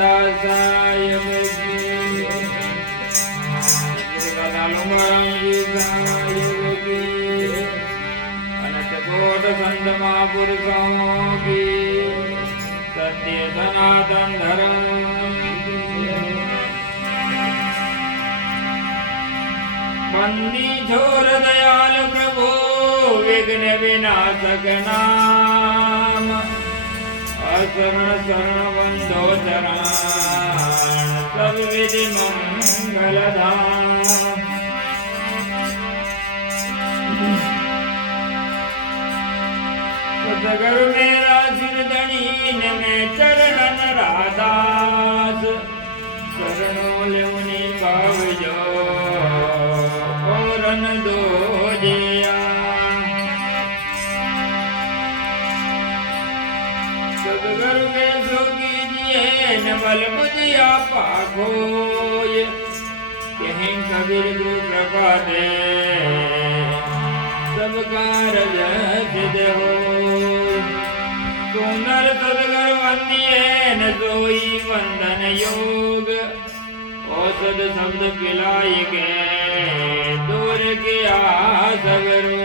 દાસાય અનંત કોટ સંત મહાપુરુષો કી સત્ય સનાતન ધર્મ બંદી છોર દયાલ પ્રભુ વિઘ્ન વિનાશક નામ અશરણ શરણ બંધો ચરણ સબ વિધિ મંગલ ધામ सतगुरु मेरा सिर दणीन में चरणन रादास शरणों लेवनी भावजो औरन दो जिया सतगुरु के जोगी जिए न बल बुझिया पाखोय कहीं कबीर गुरु कृपा दे सब कारज सिद्ध हो सुंदर सदगुरु वंदिये न सोई वंदन योग औषध शब्द पिलाई के दूर किया सगरो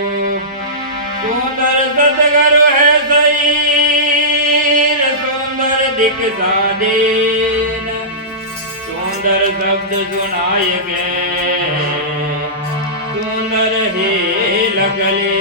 सुंदर सदगुरु है सही सुंदर दिखा देन सुंदर शब्द सुनाय के सुंदर ही लगले